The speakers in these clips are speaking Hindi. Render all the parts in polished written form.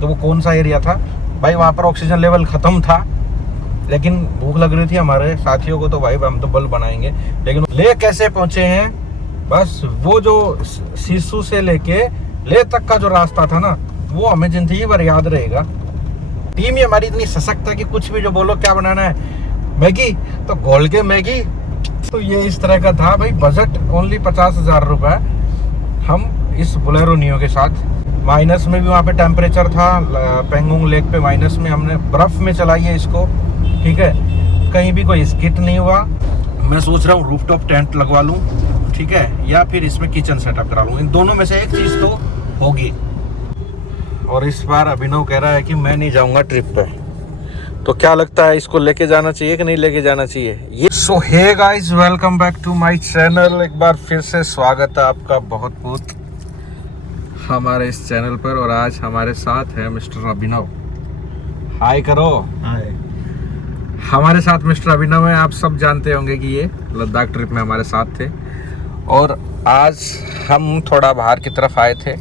तो वो कौन सा एरिया था भाई, वहाँ पर ऑक्सीजन लेवल ख़त्म था, लेकिन भूख लग रही थी हमारे साथियों को, तो भाई हम तो बल बनाएंगे। लेकिन ले कैसे पहुँचे हैं, बस वो जो सिसु से लेके ले तक का जो रास्ता था ना, वो हमें जिंदगी भर याद रहेगा। टीम ही हमारी इतनी सशक्त है कि कुछ भी जो बोलो क्या बनाना है, मैगी तो घोल के मैगी। तो ये इस तरह का था भाई, बजट ओनली 50,000 रुपये। हम इस बोलेरो नियो के साथ माइनस में भी वहाँ पे टेम्परेचर था, पेंगोंग लेक पे माइनस में, हमने बर्फ़ में चलाई है इसको, ठीक है, कहीं भी कोई स्किट नहीं हुआ। मैं सोच रहा हूँ रूफटॉप टेंट लगवा लूँ, ठीक है, या फिर इसमें किचन सेटअप करा लूँ, इन दोनों में से एक चीज़ तो होगी। और इस बार अभिनव कह रहा है कि मैं नहीं जाऊँगा ट्रिप पे, तो क्या लगता है, इसको लेके जाना चाहिए कि नहीं लेके जाना चाहिए ये। So hey guys, welcome back to my channel. एक बार फिर से स्वागत है आपका बहुत बहुत हमारे इस चैनल पर। और आज हमारे साथ है मिस्टर अभिनव। हाय करो। हाय। हमारे साथ मिस्टर अभिनव है। आप सब जानते होंगे कि ये लद्दाख ट्रिप में हमारे साथ थे, और आज हम थोड़ा बाहर की तरफ आए थे,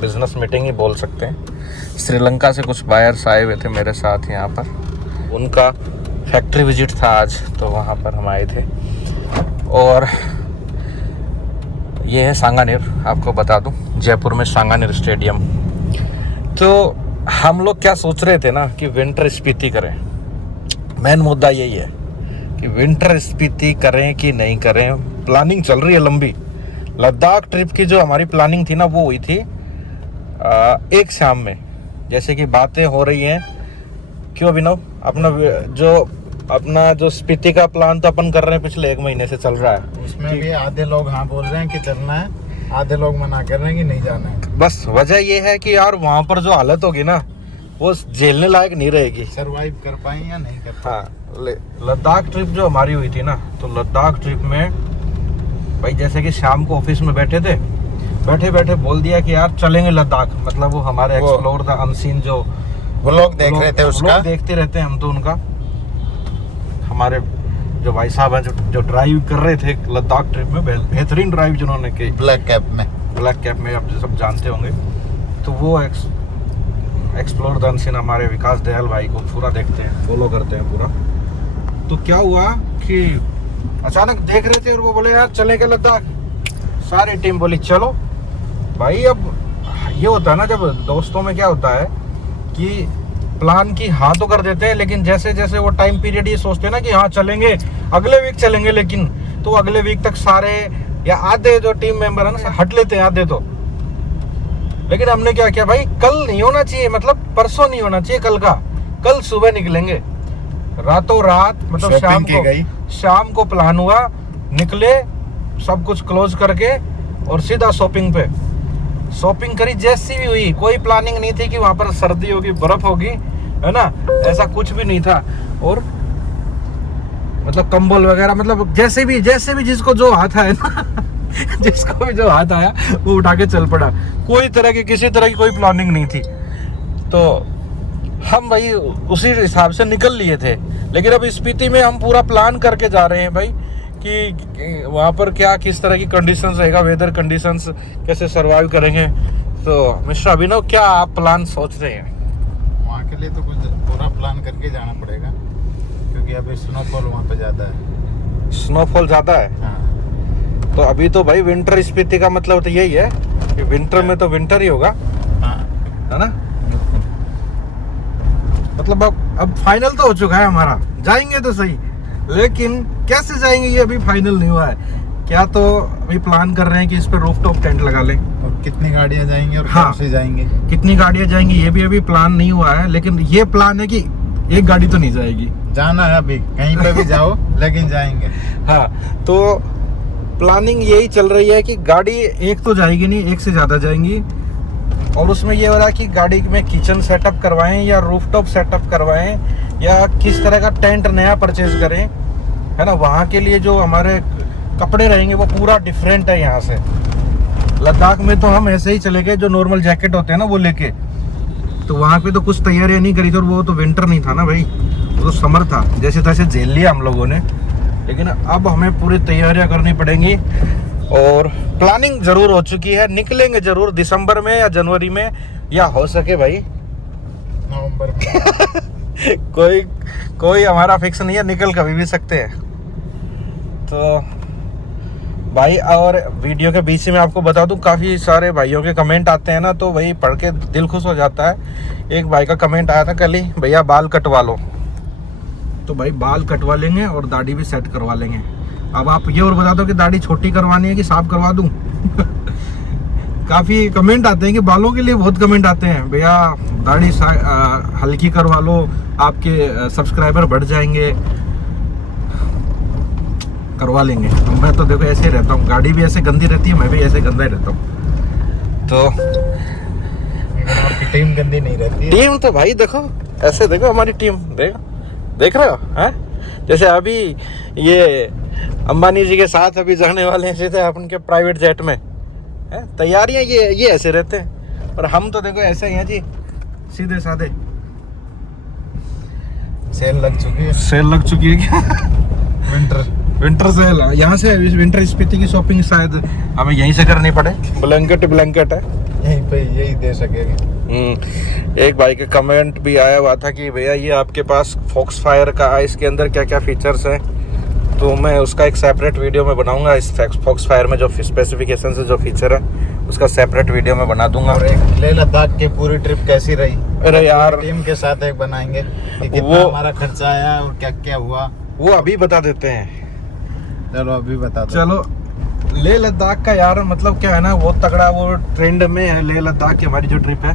बिजनेस मीटिंग ही बोल सकते हैं। श्रीलंका से कुछ बायर्स आए हुए थे मेरे साथ यहाँ पर, उनका फैक्ट्री विजिट था आज, तो वहाँ पर हम आए थे। और ये है सांगानेर, आपको बता दूं, जयपुर में सांगानेर स्टेडियम। तो हम लोग क्या सोच रहे थे ना कि विंटर स्पीति करें। मेन मुद्दा यही है कि विंटर स्पीति करें कि नहीं करें। प्लानिंग चल रही है लंबी। लद्दाख ट्रिप की जो हमारी प्लानिंग थी ना, वो हुई थी एक शाम में, जैसे कि बातें हो रही हैं। क्यों अभिनव, अपना जो स्पीति का प्लान तो अपन कर रहे हैं, पिछले 1 महीने से चल रहा है। उसमें भी आधे लोग हाँ बोल रहे हैं कि चलना है, आधे लोग मना कर रहे हैं कि नहीं जाना है। बस वजह ये है कि यार वहाँ पर जो हालत होगी ना, वो झेलने लायक नहीं रहेगी। सरवाइव कर पाए या नहीं कर पाए। हाँ, लद्दाख ट्रिप जो हमारी हुई थी ना, तो लद्दाख ट्रिप में भाई जैसे कि शाम को ऑफिस में बैठे थे, बैठे बैठे बोल दिया कि यार चलेंगे लद्दाख। मतलब वो हमारे एक्सप्लोर द अनसीन जो वो लोग देख रहे थे, उसका देखते रहते हैं हम तो। उनका हमारे जो भाई साहब हैं जो ड्राइव कर रहे थे लद्दाख ट्रिप में, बेहतरीन ड्राइव जिन्होंने की, ब्लैक कैप में आप सब जानते होंगे। तो वो एक्सप्लोर द अनसीन हमारे विकास दयाल भाई को पूरा देखते हैं, फॉलो करते हैं पूरा। तो क्या हुआ कि अचानक देख रहे थे और वो बोले यार चलेंगे लद्दाख। सारी टीम बोली चलो भाई। अब ये होता है ना, जब दोस्तों में क्या होता है कि प्लान की हाँ तो कर देते हैं, लेकिन जैसे जैसे वो टाइम पीरियड ये सोचते हैं ना कि हाँ चलेंगे, अगले वीक चलेंगे, लेकिन तो अगले वीक तक सारे या आधे जो टीम मेंबर है ना हट लेते हैं, आधे तो। लेकिन हमने क्या किया भाई, कल नहीं होना चाहिए, मतलब परसों नहीं होना चाहिए, कल सुबह निकलेंगे। रातों रात, मतलब शाम को प्लान हुआ, निकले, सब कुछ क्लोज करके और सीधा शॉपिंग करी। जैसी भी हुई, कोई प्लानिंग नहीं थी कि वहां पर सर्दी होगी, बर्फ होगी, है ना, ऐसा कुछ भी नहीं था। और मतलब कंबल वगैरह, मतलब जैसे भी जिसको जो हाथ आया ना जिसको भी जो हाथ आया वो उठा के चल पड़ा। किसी तरह की कोई प्लानिंग नहीं थी। तो हम भाई उसी हिसाब से निकल लिए थे। लेकिन अब स्पीति में हम पूरा प्लान करके जा रहे हैं भाई कि वहाँ पर क्या किस तरह की कंडीशंस रहेगा, वेदर कंडीशंस कैसे सरवाइव करेंगे। तो मिस्टर अभिनव, क्या आप प्लान सोच रहे हैं? वहाँ के लिए तो कुछ पूरा प्लान करके जाना पड़ेगा, क्योंकि अभी स्नोफॉल वहाँ पे ज़्यादा है। स्नोफॉल ज़्यादा है? हाँ। तो अभी तो भाई विंटर स्पीति का मतलब तो यही है कि विंटर में तो विंटर ही होगा, हाँ, है ना। मतलब अब फाइनल तो हो चुका है हमारा, जाएंगे तो सही, लेकिन कैसे जाएंगे ये अभी फाइनल नहीं हुआ है। क्या तो अभी प्लान कर रहे हैं कि इस पे रूफटॉप टेंट लगा लें। और कितनी गाड़ियाँ जाएंगी और हाँ, कौन सी जाएंगी, कितनी गाड़ियाँ जाएंगी ये भी अभी प्लान नहीं हुआ है। लेकिन ये प्लान है कि एक गाड़ी तो नहीं जाएगी। जाना है अभी, कहीं पे भी जाओ लेकिन जाएंगे। हाँ, तो प्लानिंग यही चल रही है कि गाड़ी एक तो जाएगी नहीं, एक से ज़्यादा जाएंगी। और उसमें ये हो रहा है कि गाड़ी में किचन सेटअप करवाएं या रूफटॉप सेटअप करवाएं, या किस तरह का टेंट नया परचेज करें, है ना। वहाँ के लिए जो हमारे कपड़े रहेंगे वो पूरा डिफरेंट है यहाँ से। लद्दाख में तो हम ऐसे ही चले गए, जो नॉर्मल जैकेट होते हैं ना वो लेके। तो वहाँ पे तो कुछ तैयारियाँ नहीं करी थी, और वो तो विंटर नहीं था ना भाई, वो तो समर था। जैसे तैसे झेल लिया हम लोगों ने, लेकिन अब हमें पूरी तैयारियाँ करनी पड़ेंगी। और प्लानिंग ज़रूर हो चुकी है, निकलेंगे ज़रूर दिसंबर में या जनवरी में या हो सके भाई नवंबर में। कोई हमारा फिक्स नहीं है, निकल कभी भी सकते हैं। तो भाई और वीडियो के बीच में आपको बता दूं, काफ़ी सारे भाइयों के कमेंट आते हैं ना, तो वही पढ़ के दिल खुश हो जाता है। एक भाई का कमेंट आया था कल ही, भैया बाल कटवा लो। तो भाई बाल कटवा लेंगे और दाढ़ी भी सेट करवा लेंगे। अब आप ये और बता दो कि दाढ़ी छोटी करवानी है कि साफ करवा दूं। काफ़ी कमेंट आते हैं कि बालों के लिए बहुत कमेंट आते हैं, भैया दाढ़ी हल्की करवा लो, आपके सब्सक्राइबर बढ़ जाएंगे। करवा लेंगे। मैं तो देखो ऐसे ही रहता हूँ, गाड़ी भी ऐसे गंदी रहती है, मैं भी ऐसे गंदा ही रहता हूँ। तो आपकी टीम गंदी नहीं रहती है। टीम तो भाई देखो, ऐसे देखो हमारी टीम, देख रहे हो हैं? जैसे अभी ये अंबानी जी के साथ अभी जाने वाले हैं सीधे अपन के प्राइवेट जेट में, हैं? तैयारियां ये ऐसे रहते हैं। और हम तो देखो ऐसे ही हैं जी, सीधे साधे। सेल लग चुकी है। सेल लग चुकी है क्या? Winter sale. यहाँ से विंटर स्पीति की शॉपिंग शायद हमें यहीं से करनी पड़े। ब्लैंकेट है यहीं पे, यही दे सकेगी। एक भाई के कमेंट भी आया हुआ था कि भैया ये आपके पास फॉक्सफायर का इसके अंदर क्या क्या फीचर्स हैं, तो मैं उसका एक सेपरेट वीडियो में बनाऊंगा। इस फॉक्सफायर में जो स्पेसिफिकेशन से जो फीचर है उसका सेपरेट वीडियो में बना दूंगा। और एक लेह लद्दाख की पूरी ट्रिप कैसी रही, अरे यार टीम के साथ एक बनाएंगे कि कितना हमारा खर्चा आया और क्या क्या हुआ, वो अभी बता देते हैं। चलो अभी बता दो। चलो लेह लद्दाख का यार मतलब क्या है ना, वो तगड़ा वो ट्रेंड में है। लेह लद्दाख की हमारी जो ट्रिप है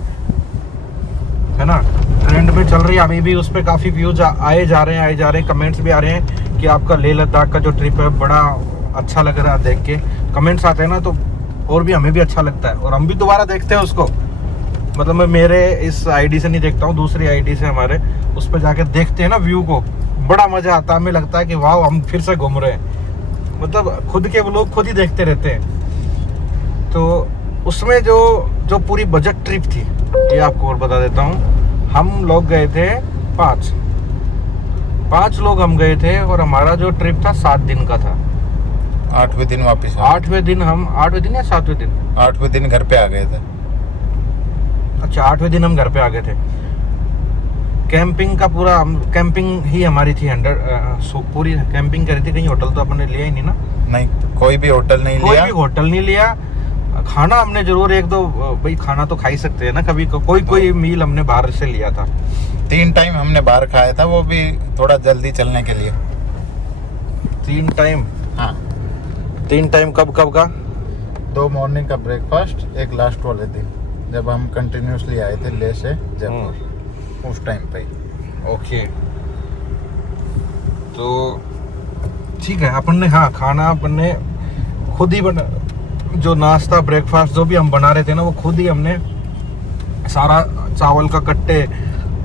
ना, ट्रेंड में चल रही है अभी भी। उस पर काफ़ी व्यूज आए जा रहे हैं, कमेंट्स भी आ रहे हैं कि आपका लेह लद्दाख का जो ट्रिप है बड़ा अच्छा लग रहा है। देख के कमेंट्स आते हैं ना, तो और भी हमें भी अच्छा लगता है और हम भी दोबारा देखते हैं उसको। मतलब मैं मेरे इस आईडी से नहीं देखता हूँ, दूसरी आईडी से हमारे उस पर जाके देखते हैं ना व्यू को, बड़ा मज़ा आता है। हमें लगता है कि वाह हम फिर से घूम रहे हैं। मतलब खुद के लोग खुद ही देखते रहते हैं। तो उसमें जो पूरी बजट ट्रिप थी, ये आपको और बता देता हूँ। हम लोग गए थे पाँच लोग हम गए थे और हमारा जो ट्रिप था 7 दिन का था। 8वें दिन वापस 8वें दिन या 7वें दिन? 8वें दिन घर पे आ गए थे। अच्छा 8वें दिन हम घर पे आ गए थे। कैंपिंग का पूरा कैंपिंग ही हमारी थी 100 पूरी कैंपिंग करी थी। कहीं होटल तो अपन ने लिया ही नहीं ना? नहीं, कोई भी होटल नहीं लिया। कोई भी होटल नहीं लिया। खाना हमने जरूर एक दो, भाई खाना तो खा ही सकते हैं ना कभी, कोई मील हमने बाहर से लिया था। 3 टाइम हमने बाहर खाया था, वो भी थोड़ा जल्दी चलने के लिए। 3 टाइम? हाँ। 3 टाइम कब का? 2 मॉर्निंग का ब्रेकफास्ट, एक लास्ट वाले दिन जब हम कंटिन्यूसली आए थे लेह से जयपुर, उस टाइम पे। ओके, तो ठीक है। अपन ने हाँ खाना अपन ने खुद ही बना, जो नाश्ता ब्रेकफास्ट जो भी हम बना रहे थे ना, वो खुद ही हमने सारा चावल का कट्टे,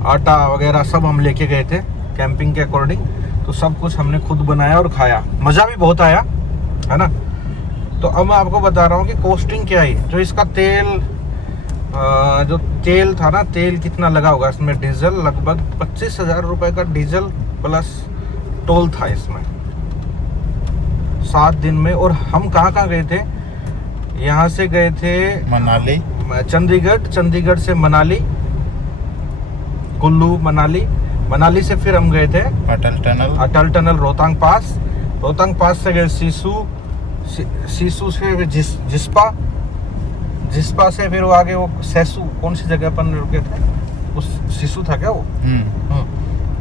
आटा वगैरह सब हम लेके गए थे कैंपिंग के अकॉर्डिंग। तो सब कुछ हमने खुद बनाया और खाया, मज़ा भी बहुत आया, है ना। तो अब मैं आपको बता रहा हूँ कि कॉस्टिंग क्या है। जो इसका जो तेल था ना, तेल कितना लगा होगा इसमें? डीजल लगभग 25,000 रुपये का डीजल प्लस टोल था इसमें 7 दिन में। और हम कहाँ गए थे? यहाँ से गए थे मनाली, चंडीगढ़ से मनाली, कुल्लू मनाली से फिर हम गए थे अटल टनल, रोहतांग पास से गए सीसू से जिस्पा से फिर वो आगे वो सेसू, कौन सी जगह पर रुके थे? उस सीसू था क्या वो?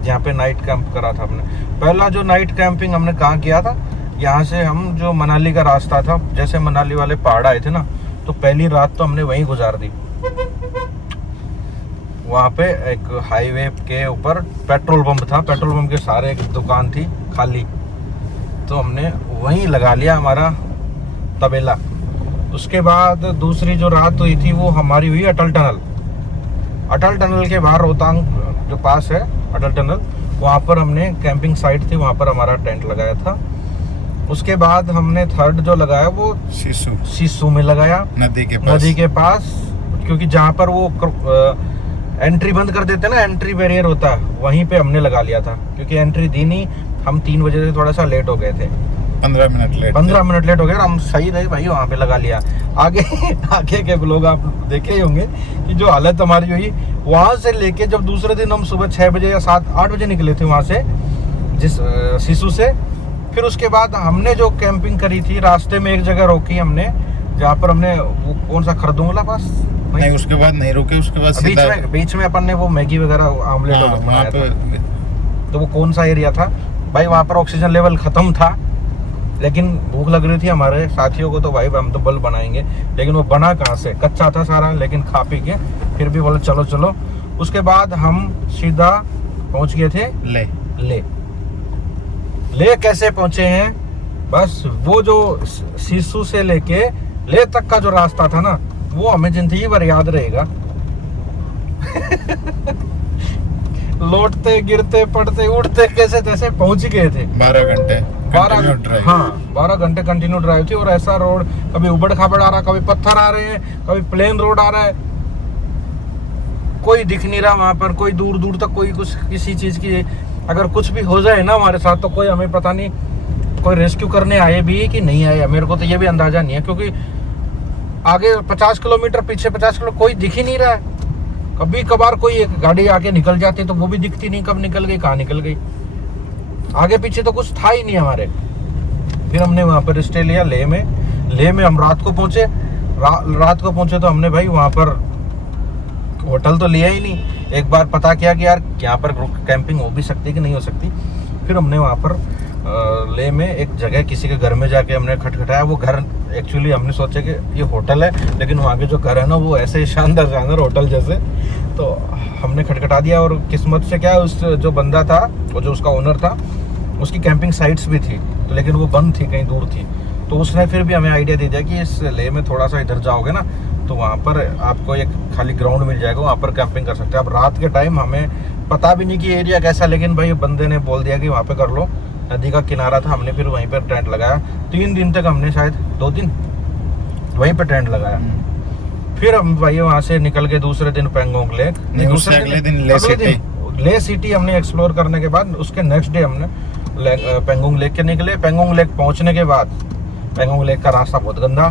जहाँ पे नाइट कैंप करा था हमने। पहला जो नाइट कैंपिंग हमने कहाँ किया था, यहाँ से हम जो मनाली का रास्ता था, जैसे मनाली वाले पहाड़ आए थे ना, तो पहली रात तो हमने वहीं गुजार दी। वहाँ पे एक हाईवे के ऊपर पेट्रोल पंप था, पेट्रोल पंप के सारे एक दुकान थी खाली, तो हमने वहीं लगा लिया हमारा तबेला। उसके बाद दूसरी जो रात हुई थी वो हमारी हुई अटल टनल के बाहर, रोहतांग जो पास है अटल टनल, वहाँ पर हमने कैंपिंग साइट थी, वहाँ पर हमारा टेंट लगाया था। उसके बाद हमने थर्ड जो लगाया वो सीसू में लगाया, नदी के पास, क्योंकि जहाँ पर वो एंट्री बंद कर देते ना, एंट्री बैरियर होता है, वहीं पे हमने लगा लिया था। क्योंकि एंट्री दी नहीं, हम 3 बजे से थोड़ा सा लेट हो गए थे। 15 मिनट लेट 15 मिनट लेट हो गया। हम सही रहे भाई, वहाँ पे लगा लिया। आगे आगे के लोग आप देखे ही होंगे कि जो हालत हमारी हुई वहाँ से लेके, जब दूसरे दिन हम सुबह 6 बजे या 7-8 बजे निकले थे वहाँ से, जिस सिसु से। फिर उसके बाद हमने जो कैंपिंग करी थी, रास्ते में एक जगह रोकी हमने, जहाँ पर हमने वो कौन सा खरदूंगला पास नहीं, उसके बाद नहीं रुके, उसके बाद बीच में अपन ने वो मैगी वगैरह आमलेट बनाया था। तो वो कौन सा एरिया था भाई, वहाँ पर ऑक्सीजन लेवल खत्म था, लेकिन भूख लग रही थी हमारे साथियों को, तो भाई हम तो बल बनाएंगे। लेकिन वो बना कहाँ से, कच्चा था सारा, लेकिन खा पी के फिर भी बोले चलो चलो। उसके बाद हम सीधा पहुँच गए थे ले कैसे पहुँचे हैं, बस वो जो सिसु से लेके ले तक का जो रास्ता था ना, वो हमें जिंदगी भर याद रहेगा। लौटते गिरते पड़ते उठते कैसे तैसे पहुंच गए थे। 12 घंटे 12 घंटे कंटिन्यू ड्राइव थी। और ऐसा रोड, कभी उबड़ खाबड़ आ रहा, कभी पत्थर आ रहे हैं, कभी प्लेन रोड आ रहा है, कोई दिख नहीं रहा वहां पर, कोई दूर दूर तक कोई कुछ किसी चीज की अगर कुछ भी हो जाए ना हमारे साथ, तो कोई हमें पता नहीं कोई रेस्क्यू करने आए भी कि नहीं आए, मेरे को तो ये भी अंदाजा नहीं है। क्योंकि आगे 50 किलोमीटर, पीछे 50 किलो कोई दिख ही नहीं रहा है। कभी कभार कोई एक गाड़ी आके निकल जाती तो वो भी दिखती नहीं, कब निकल गई कहाँ निकल गई, आगे पीछे तो कुछ था ही नहीं हमारे। फिर हमने वहाँ पर स्टे लिया ले में हम रात को पहुँचे। रात को पहुँचे तो हमने भाई वहाँ पर होटल तो लिया ही नहीं, एक बार पता किया कि यार यहाँ पर कैंपिंग हो भी सकती कि नहीं हो सकती। फिर हमने वहाँ पर ले में एक जगह किसी के घर में जाके हमने खटखटाया। वो घर एक्चुअली हमने सोचा कि ये होटल है, लेकिन वहाँ के जो घर है ना वो ऐसे शानदार होटल जैसे, तो हमने खटखटा दिया। और किस्मत से क्या, उस जो बंदा था, वो जो उसका ओनर था, उसकी कैंपिंग साइट्स भी थी, तो लेकिन वो बंद थी, कहीं दूर थी। तो उसने फिर भी हमें आइडिया दे दिया कि इस ले में थोड़ा सा इधर जाओगे ना, तो वहाँ पर आपको एक खाली ग्राउंड मिल जाएगा, वहाँ पर कैंपिंग कर सकते हैं। अब रात के टाइम हमें पता भी नहीं कि एरिया कैसा, लेकिन भाई बंदे ने बोल दिया कि वहाँ पे कर लो, नदी का किनारा था, हमने फिर वहीं पर टेंट लगाया। 3 दिन तक हमने, शायद 2 दिन वहीं पर टेंट लगाया। फिर हम भाई वहाँ से निकल के दूसरे दिन पेंगोंग लेक, अगले दिन ले सिटी हमने एक्सप्लोर करने के बाद, उसके नेक्स्ट डे हमने पेंगोंग लेक के निकले। पेंगोंग लेक पहुँचने के बाद, पेंगोंग लेक का रास्ता बहुत गंदा,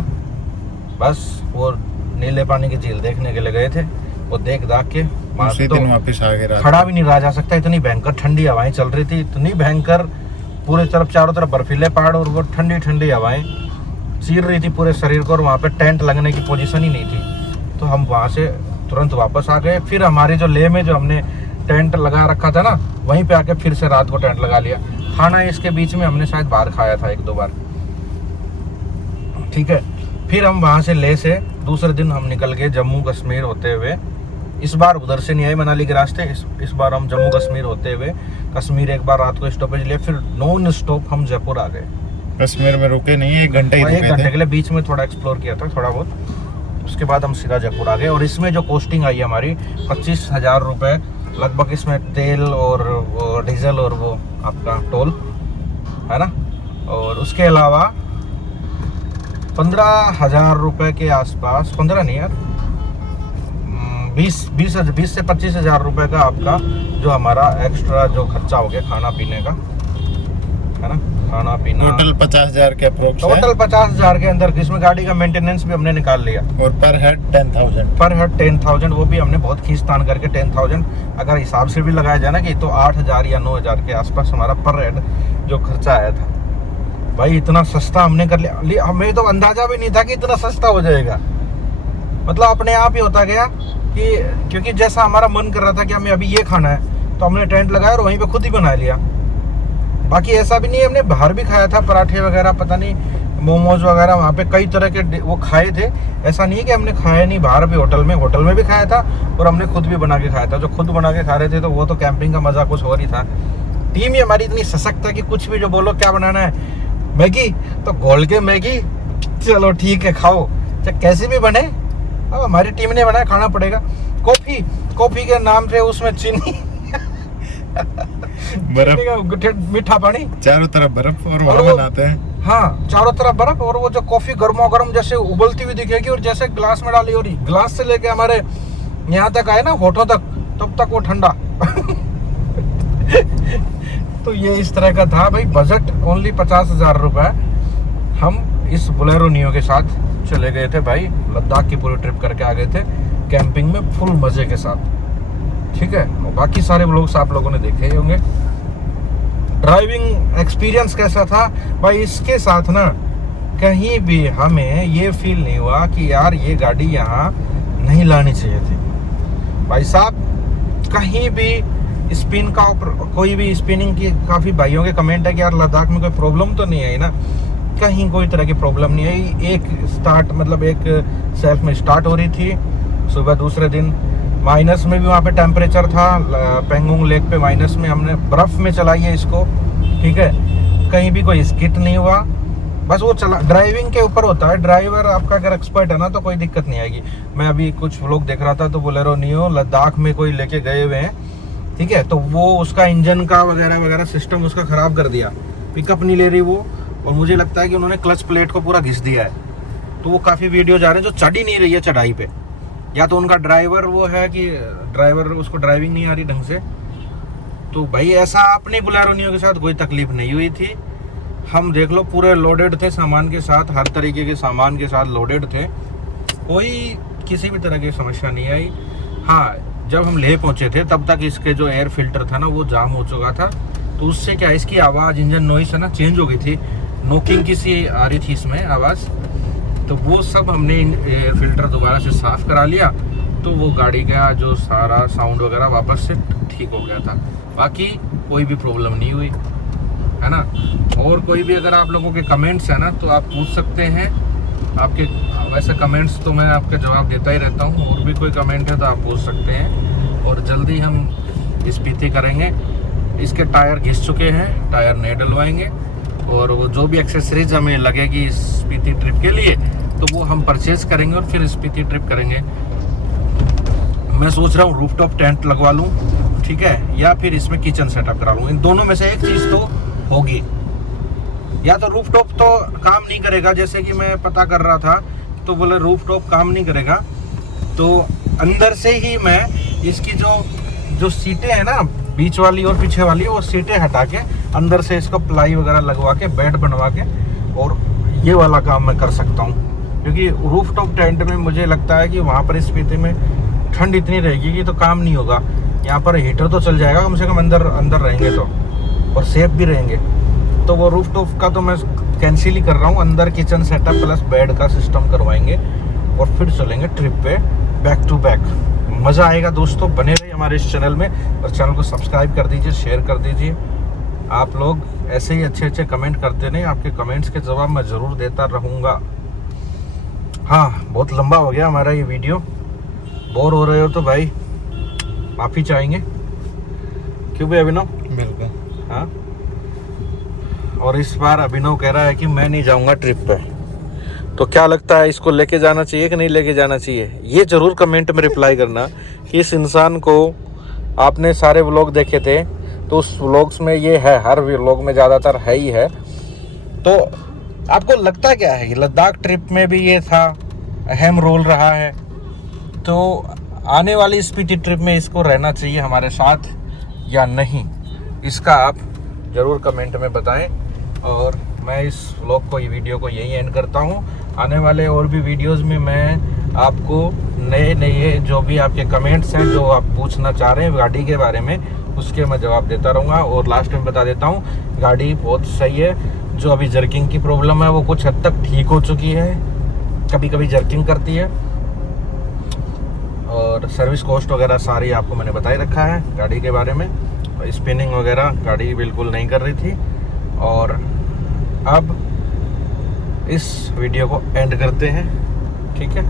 बस वो नीले पानी की झील देखने के लिए गए थे, वो देख दाख के तो वापस आ गए। खड़ा भी नहीं रहा जा सकता, इतनी भयंकर ठंडी हवाएं चल रही थी, इतनी भयंकर, पूरे तरफ चारों तरफ बर्फीले पहाड़ और वो ठंडी ठंडी हवाएं चीर रही थी पूरे शरीर को, और वहाँ पे टेंट लगने की पोजीशन ही नहीं थी। तो हम वहाँ से तुरंत वापस आ गए। फिर हमारे जो ले में जो हमने टेंट लगा रखा था ना, वहीं पे आके फिर से रात को टेंट लगा लिया। खाना इसके बीच में हमने शायद बाहर खाया था 1-2 बार, ठीक है। फिर हम वहाँ से ले से दूसरे दिन हम निकल गए जम्मू कश्मीर होते हुए। इस बार उधर से नहीं आए मनाली के रास्ते, इस बार हम जम्मू कश्मीर होते हुए कश्मीर एक बार रात को स्टॉपेज लिए, फिर नॉन स्टॉप हम जयपुर आ गए। कश्मीर में रुके नहीं, 1 घंटे ही रुके थे। 1 घंटे के लिए बीच में थोड़ा एक्सप्लोर किया था, थोड़ा बहुत। उसके बाद हम सीधा जयपुर आ गए। और इसमें जो कॉस्टिंग आई हमारी 25,000 रुपये लगभग, इसमें तेल और डीजल और वो आपका टोल है ना, और उसके अलावा 15,000 रुपये के आसपास, 15 नहीं यार, 20 से 25,000 रुपये का आपका जो हमारा एक्स्ट्रा जो खर्चा हो गया खाना पीने का, है ना, खाना पीना। टोटल 50,000 के अप्रोक्स, टोटल 50,000 के अंदर, जिसमें गाड़ी का मेंटेनेंस भी हमने निकाल लिया। और पर हेड 10,000, वो भी हमने बहुत खींचतान करके 10,000 अगर हिसाब से भी लगाया जाए ना, कि तो 8,000 या 9,000 के आसपास हमारा पर हेड जो खर्चा आया था। भाई इतना सस्ता हमने कर लिया, हमें तो अंदाजा भी नहीं था कि इतना सस्ता हो जाएगा। मतलब अपने आप ही होता गया कि, क्योंकि जैसा हमारा मन कर रहा था कि हमें अभी ये खाना है, तो हमने टेंट लगाया और वहीं पे खुद ही बना लिया। बाकी ऐसा भी नहीं, हमने बाहर भी खाया था, पराठे वगैरह, पता नहीं मोमोज वगैरह, वहाँ पे कई तरह के वो खाए थे। ऐसा नहीं है कि हमने खाया नहीं, बाहर भी होटल में भी खाया था, और हमने खुद भी बना के खाया था। जो खुद बना के खा रहे थे, तो वो तो कैंपिंग का मजा कुछ और ही था। टीम ही हमारी इतनी सशक्त है कि कुछ भी जो बोलो क्या बनाना है, मैगी, तो घोल के मैगी, चलो ठीक है खाओ, चाहे कैसी भी बने, अब हमारी टीम ने बनाया, खाना पड़ेगा। कॉफी के नाम से उसमें चीनी, बर्फ, मीठा पानी, चारों तरफ बर्फ, और वो बनाते हैं। हाँ, चारों तरफ बर्फ, और वो जो कॉफी गर्मा गर्म जैसे उबलती हुई दिखेगी, और जैसे ग्लास में डाली, और ग्लास से लेके हमारे यहाँ तक आए ना, होठों तक, तब तक वो ठंडा। तो ये इस तरह का था भाई। बजट ओनली 50,000 रुपये। हम इस बोलेरो नियो के साथ चले गए थे भाई, लद्दाख की पूरी ट्रिप करके आ गए थे कैंपिंग में फुल मज़े के साथ। ठीक है, और बाकी सारे व्लॉग्स आप लोगों ने देखे ही होंगे। ड्राइविंग एक्सपीरियंस कैसा था भाई, इसके साथ ना कहीं भी हमें ये फील नहीं हुआ कि यार ये गाड़ी यहाँ नहीं लानी चाहिए थी। भाई साहब कहीं भी स्पिन का कोई भी स्पिनिंग की, काफ़ी भाइयों के कमेंट है कि यार लद्दाख में कोई प्रॉब्लम तो नहीं आई ना। कहीं कोई तरह की प्रॉब्लम नहीं आई। एक स्टार्ट मतलब एक सेल्फ में स्टार्ट हो रही थी सुबह, दूसरे दिन माइनस में भी वहाँ पे टेम्परेचर था। पेंगोंग लेक पे माइनस में हमने बर्फ़ में चलाई है इसको। ठीक है, कहीं भी कोई स्किट नहीं हुआ। बस वो चला, ड्राइविंग के ऊपर होता है। ड्राइवर आपका अगर एक्सपर्ट है ना तो कोई दिक्कत नहीं आएगी। मैं अभी कुछ व्लॉग देख रहा था तो बोलेरो नियो लद्दाख में कोई लेके गए हुए हैं। ठीक है, तो वो उसका इंजन का वगैरह वगैरह सिस्टम उसका ख़राब कर दिया, पिकअप नहीं ले रही वो। और मुझे लगता है कि उन्होंने क्लच प्लेट को पूरा घिस दिया है। तो वो काफ़ी वीडियो जा रहे हैं जो चढ़ ही नहीं रही है चढ़ाई पे। या तो उनका ड्राइवर वो है कि ड्राइवर उसको ड्राइविंग नहीं आ रही ढंग से। तो भाई ऐसा अपनी बोलेरो नियो के साथ कोई तकलीफ नहीं हुई थी। हम देख लो पूरे लोडेड थे सामान के साथ, हर तरीके के सामान के साथ लोडेड थे, कोई किसी भी तरह की समस्या नहीं आई। हाँ, जब हम लेह पहुँचे थे तब तक इसके जो एयर फिल्टर था ना वो जाम हो चुका था। तो उससे क्या इसकी आवाज़, इंजन नॉइस है ना चेंज हो गई थी, नोकिंग की सी आ रही थी इसमें आवाज़। तो वो सब हमने एयर फिल्टर दोबारा से साफ़ करा लिया, तो वो गाड़ी का जो सारा साउंड वगैरह वापस से ठीक हो गया था। बाकी कोई भी प्रॉब्लम नहीं हुई, है ना। और कोई भी अगर आप लोगों के कमेंट्स हैं ना तो आप पूछ सकते हैं। आपके वैसे कमेंट्स तो मैं आपके जवाब देता ही रहता हूँ, और भी कोई कमेंट है तो आप पूछ सकते हैं। और जल्दी हम स्पीति करेंगे। इसके टायर घिस चुके हैं, टायर नए डलवाएंगे। और वो जो भी एक्सेसरीज हमें लगेगी स्पीति ट्रिप के लिए तो वो हम परचेज़ करेंगे और फिर स्पीति ट्रिप करेंगे। मैं सोच रहा हूँ रूफटॉप टेंट लगवा लूँ, ठीक है, या फिर इसमें किचन सेटअप करा लूँ। इन दोनों में से एक चीज़ तो होगी। या तो रूफटॉप तो काम नहीं करेगा, जैसे कि मैं पता कर रहा था तो बोले रूफटॉप काम नहीं करेगा, तो अंदर से ही मैं इसकी जो सीटें हैं ना बीच वाली और पीछे वाली, वो सीटें हटा के अंदर से इसको प्लाई वगैरह लगवा के बेड बनवा के और ये वाला काम मैं कर सकता हूँ। क्योंकि रूफटॉप टेंट में मुझे लगता है कि वहाँ पर स्पीति में ठंड इतनी रहेगी कि तो काम नहीं होगा। यहाँ पर हीटर तो चल जाएगा कम से कम, अंदर रहेंगे तो, और सेफ भी रहेंगे। तो वो रूफटॉप का तो मैं कैंसिल ही कर रहा हूँ। अंदर किचन सेटअप प्लस बेड का सिस्टम करवाएंगे और फिर चलेंगे ट्रिप पे बैक टू बैक। मज़ा आएगा दोस्तों, बने रहिए हमारे इस चैनल में और चैनल को सब्सक्राइब कर दीजिए, शेयर कर दीजिए। आप लोग ऐसे ही अच्छे अच्छे कमेंट करते रहें, आपके कमेंट्स के जवाब मैं ज़रूर देता रहूँगा। हाँ, बहुत लंबा हो गया हमारा ये वीडियो। बोर हो रहे हो तो भाई माफ़ी चाहेंगे, क्यों भाई अभिनव? बिल्कुल। हाँ, और इस बार अभिनव कह रहा है कि मैं नहीं जाऊंगा ट्रिप पे। तो क्या लगता है, इसको लेके जाना चाहिए कि नहीं लेके जाना चाहिए? ये ज़रूर कमेंट में रिप्लाई करना कि इस इंसान को आपने सारे व्लॉग देखे थे तो उस व्लॉग्स में ये है, हर व्लॉग में ज़्यादातर है ही है। तो आपको लगता क्या है, लद्दाख ट्रिप में भी ये था, अहम रोल रहा है, तो आने वाली स्पीति ट्रिप में इसको रहना चाहिए हमारे साथ या नहीं, इसका आप ज़रूर कमेंट में बताएं। और मैं इस व्लॉग को, ये वीडियो को यही एंड करता हूँ। आने वाले और भी वीडियोस में मैं आपको नए नए जो भी आपके कमेंट्स हैं, जो आप पूछना चाह रहे हैं गाड़ी के बारे में, उसके मैं जवाब देता रहूँगा। और लास्ट में बता देता हूँ, गाड़ी बहुत सही है। जो अभी जर्किंग की प्रॉब्लम है वो कुछ हद तक ठीक हो चुकी है, कभी कभी जर्किंग करती है। और सर्विस कॉस्ट वगैरह सारी आपको मैंने बता ही रखा है गाड़ी के बारे में। स्पिनिंग वगैरह गाड़ी बिल्कुल नहीं कर रही थी। और अब इस वीडियो को एंड करते हैं, ठीक है।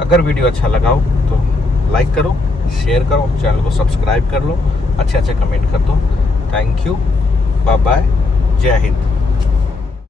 अगर वीडियो अच्छा लगा हो तो लाइक करो, शेयर करो, चैनल को सब्सक्राइब कर लो, अच्छे अच्छे कमेंट कर दो। थैंक यू, बाय बाय, जय हिंद।